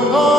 oh.